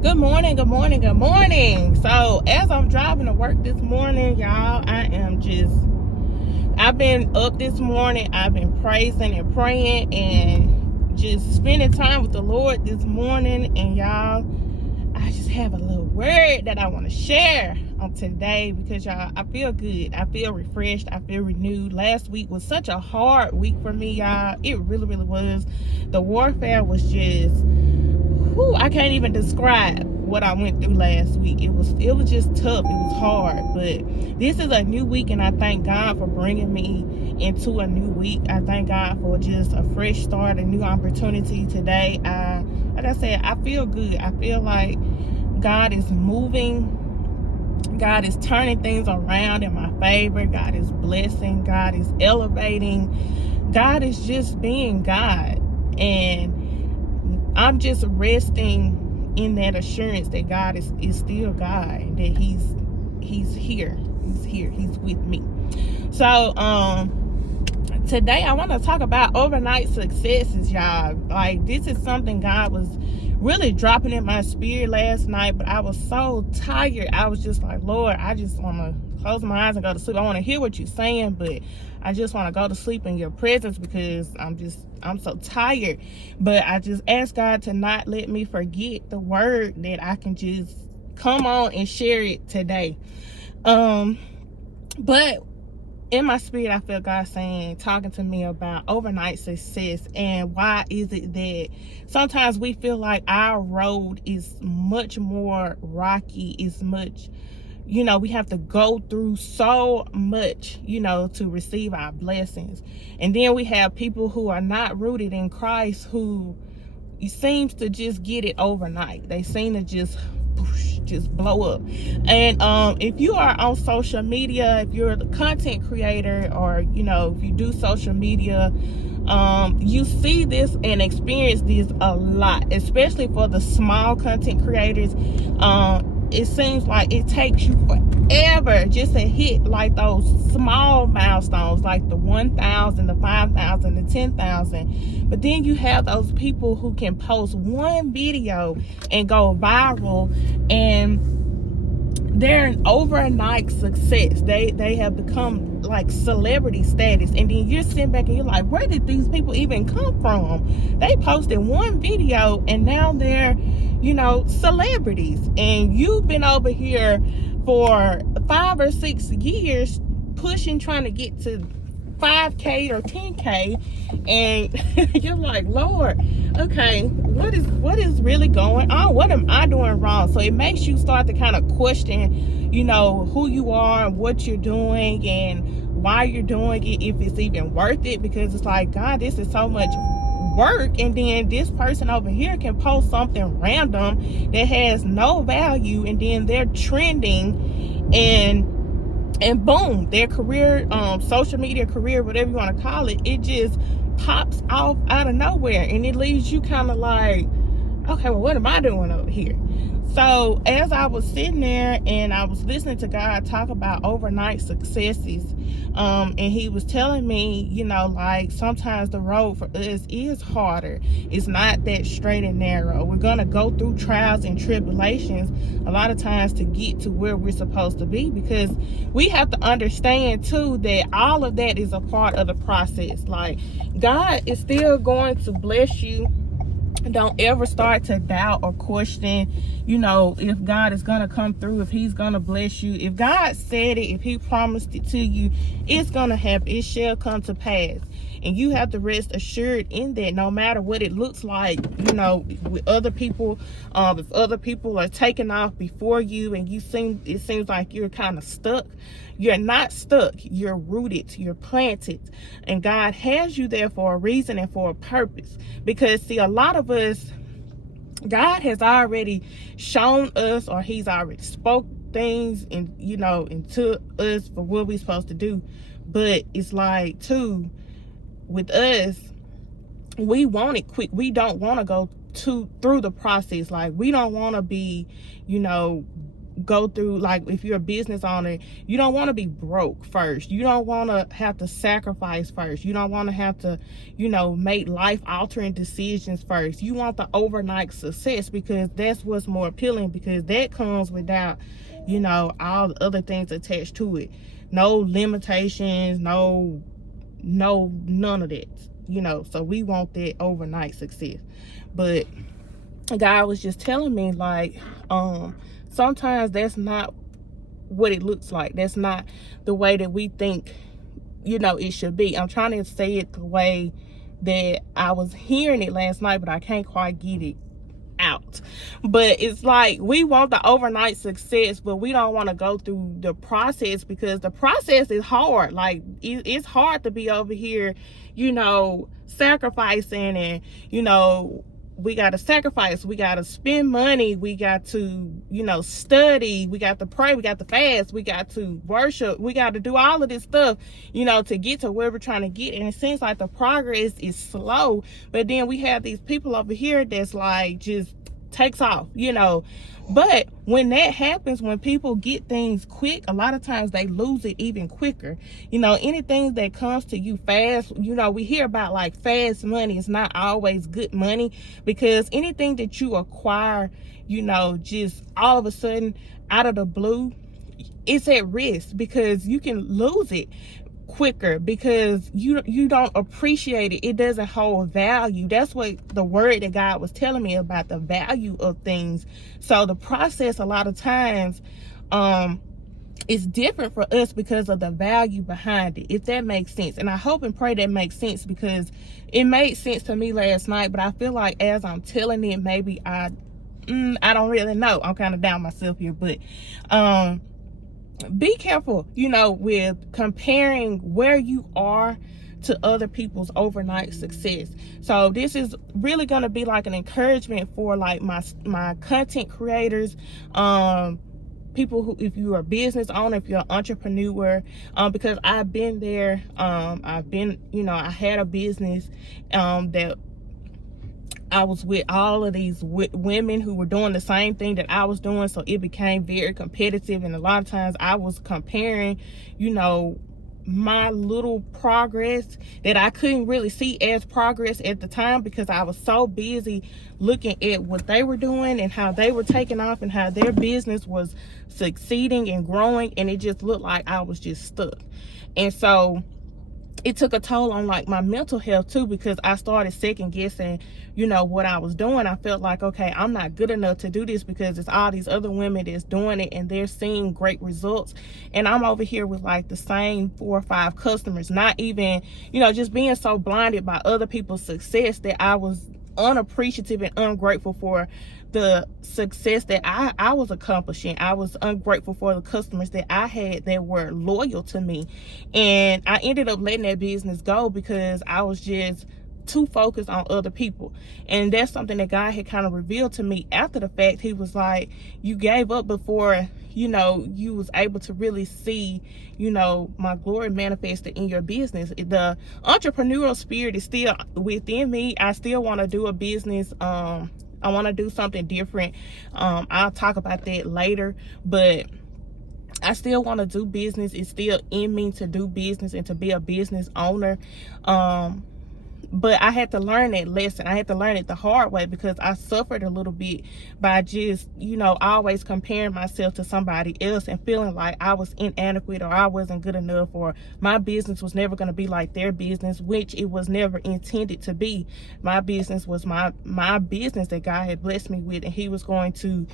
Good morning, good morning, good morning. So as I'm driving to work this morning, y'all, I've been up this morning. I've been praising and praying and just spending time with the Lord this morning. And y'all, I just have a little word that I want to share on today because y'all, I feel good. I feel refreshed. I feel renewed. Last week was such a hard week for me, y'all. It really, really was. The warfare was just, whew, I can't even describe what I went through last week. It was just tough. It was hard. But this is a new week, and I thank God for bringing me into a new week. I thank God for just a fresh start, a new opportunity today. Like I said, I feel good. I feel like God is moving. God is turning things around in my favor. God is blessing. God is elevating. God is just being God. And I'm just resting in that assurance that God is still God, and that He's here. He's here. He's with me. So today I want to talk about overnight successes, y'all. Like, this is something God was really dropping in my spirit last night, but I was so tired. I was just like, Lord, I just want to close my eyes and go to sleep. I want to hear what you're saying, but I just want to go to sleep in your presence because I'm so tired. But I just ask God to not let me forget the word, that I can just come on and share it today. But in my spirit, I feel God talking to me about overnight success, and why is it that sometimes we feel like our road is much more rocky, is much, we have to go through so much, to receive our blessings. And then we have people who are not rooted in Christ, who seems to just get it overnight. They seem to just blow up. And if you are on social media, if you're the content creator, or if you do social media, you see this and experience this a lot, especially for the small content creators. It seems like it takes you forever just to hit like those small milestones, like the 1,000, the 5,000, the 10,000. But then you have those people who can post one video and go viral, and they're an overnight success. They have become like celebrity status. And then you're sitting back and you're like, where did these people even come from? They posted one video and now they're, celebrities. And you've been over here for 5 or 6 years pushing, trying to get to 5K or 10K, and you're like, Lord, okay, what is really going on? What am I doing wrong? So it makes you start to kind of question, who you are and what you're doing and why you're doing it, if it's even worth it. Because it's like, God, this is so much work, and then this person over here can post something random that has no value, and then they're trending, and boom, their career, social media career, whatever you want to call it, it just pops off out of nowhere, and it leaves you kind of like, okay, well, what am I doing over here? So as I was sitting there and I was listening to God talk about overnight successes, and he was telling me, like, sometimes the road for us is harder. It's not that straight and narrow. We're gonna go through trials and tribulations a lot of times to get to where we're supposed to be, because we have to understand too that all of that is a part of the process. Like, God is still going to bless you. Don't ever start to doubt or question, if God is going to come through, if he's going to bless you. If God said it, if he promised it to you, it's going to happen. It shall come to pass. And you have to rest assured in that, no matter what it looks like, with other people. If other people are taking off before you and it seems like you're kind of stuck, you're not stuck. You're rooted, you're planted, and God has you there for a reason and for a purpose. Because see, a lot of us, God has already shown us, or he's already spoke things and into us for what we're supposed to do. But it's like, too, with us, we want it quick. We don't want to go through the process. Like, we don't want to be, go through, like if you're a business owner, you don't want to be broke first. You don't want to have to sacrifice first. You don't want to have to, make life altering decisions first. You want the overnight success, because that's what's more appealing, because that comes without, all the other things attached to it. No limitations, none of that, so we want that overnight success. But God was just telling me, like, sometimes that's not what it looks like. That's not the way that we think, it should be. I'm trying to say it the way that I was hearing it last night, but I can't quite get it out. But it's like, we want the overnight success, but we don't want to go through the process, because the process is hard. Like, it's hard to be over here, sacrificing, and we got to sacrifice, we got to spend money, we got to study, we got to pray, we got to fast, we got to worship, we got to do all of this stuff to get to where we're trying to get. And it seems like the progress is slow, but then we have these people over here that's like just takes off, but when that happens, when people get things quick, a lot of times they lose it even quicker. Anything that comes to you fast, we hear about like fast money. It's not always good money, because anything that you acquire, just all of a sudden out of the blue, it's at risk, because you can lose it quicker, because you don't appreciate it. It doesn't hold value. That's what the word that God was telling me about, the value of things. So the process, a lot of times, is different for us because of the value behind it, if that makes sense. And I hope and pray that makes sense, because it made sense to me last night, but I feel like as I'm telling it, maybe I don't really know. I'm kind of down myself here, but be careful, with comparing where you are to other people's overnight success. So this is really going to be like an encouragement for like my content creators, people who, if you're a business owner, if you're an entrepreneur, because I've been there. I've been, I had a business that I was with all of these women who were doing the same thing that I was doing. So it became very competitive. And a lot of times I was comparing, my little progress that I couldn't really see as progress at the time, because I was so busy looking at what they were doing and how they were taking off and how their business was succeeding and growing. And it just looked like I was just stuck. And so it took a toll on like my mental health too, because I started second guessing, what I was doing. I felt like, okay, I'm not good enough to do this, because it's all these other women that's doing it and they're seeing great results. And I'm over here with like the same 4 or 5 customers, not even, just being so blinded by other people's success that I was unappreciative and ungrateful for the success that I was accomplishing. I was ungrateful for the customers that I had that were loyal to me. And I ended up letting that business go because I was just too focused on other people. And that's something that God had kind of revealed to me after the fact. He was like, you gave up before you was able to really see my glory manifested in your business. The entrepreneurial spirit is still within me. I still want to do a business. I want to do something different. I'll talk about that later, but I still want to do business. It's still in me to do business and to be a business owner. But I had to learn that lesson. I had to learn it the hard way, because I suffered a little bit by just, always comparing myself to somebody else and feeling like I was inadequate, or I wasn't good enough, or my business was never going to be like their business, which it was never intended to be. My business was my business that God had blessed me with, and He was going to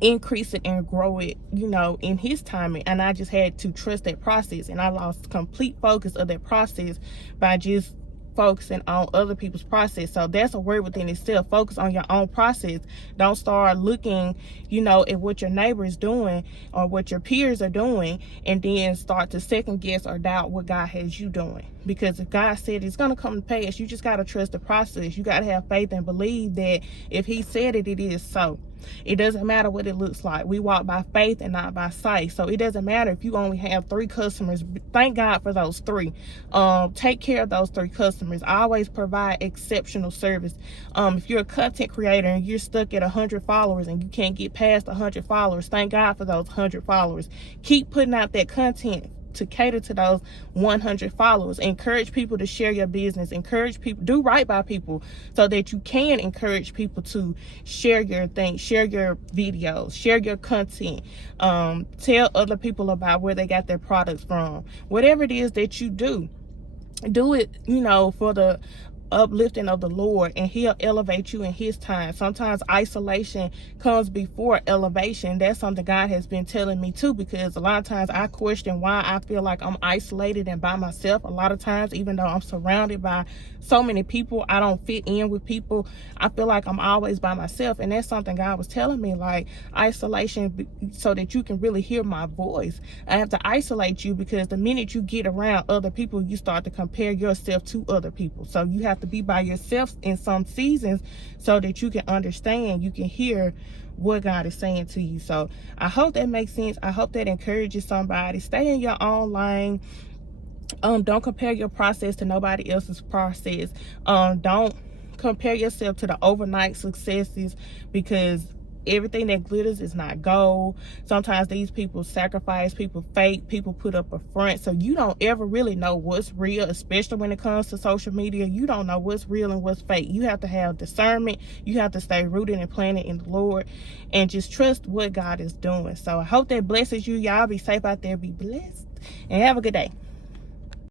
increase it and grow it, in His timing. And I just had to trust that process, and I lost complete focus of that process by just focusing on other people's process. So that's a word within itself. Focus on your own process. Don't start looking, at what your neighbor is doing or what your peers are doing, and then start to second guess or doubt what God has you doing. Because if God said it's going to come to pass, you just got to trust the process. You got to have faith and believe that if He said it, it is so. It doesn't matter what it looks like. We walk by faith and not by sight. So it doesn't matter if you only have 3 customers. Thank God for those 3. Take care of those 3 customers. Always provide exceptional service. If you're a content creator and you're stuck at 100 followers and you can't get past 100 followers, thank God for those 100 followers. Keep putting out that content to cater to those 100 followers. Encourage people to share your business. Encourage people, do right by people so that you can encourage people to share your things, share your videos, share your content. Tell other people about where they got their products from. Whatever it is that you do it, for the uplifting of the Lord, and he'll elevate you in his time. Sometimes isolation comes before elevation. That's something God has been telling me too, because a lot of times I question why I feel like I'm isolated and by myself. A lot of times, even though I'm surrounded by so many people, I don't fit in with people. I feel like I'm always by myself, and that's something God was telling me, like isolation, so that you can really hear my voice. I have to isolate you because the minute you get around other people, you start to compare yourself to other people. So you have to be by yourself in some seasons so that you can understand, you can hear what God is saying to you. So I hope that makes sense. I hope that encourages somebody. Stay in your own lane. Don't compare your process to nobody else's process. Don't compare yourself to the overnight successes, because everything that glitters is not gold. Sometimes these people sacrifice, people fake, people put up a front. So you don't ever really know what's real, especially when it comes to social media. You don't know what's real and what's fake. You have to have discernment. You have to stay rooted and planted in the Lord and just trust what God is doing. So I hope that blesses you. Y'all be safe out there. Be blessed and have a good day.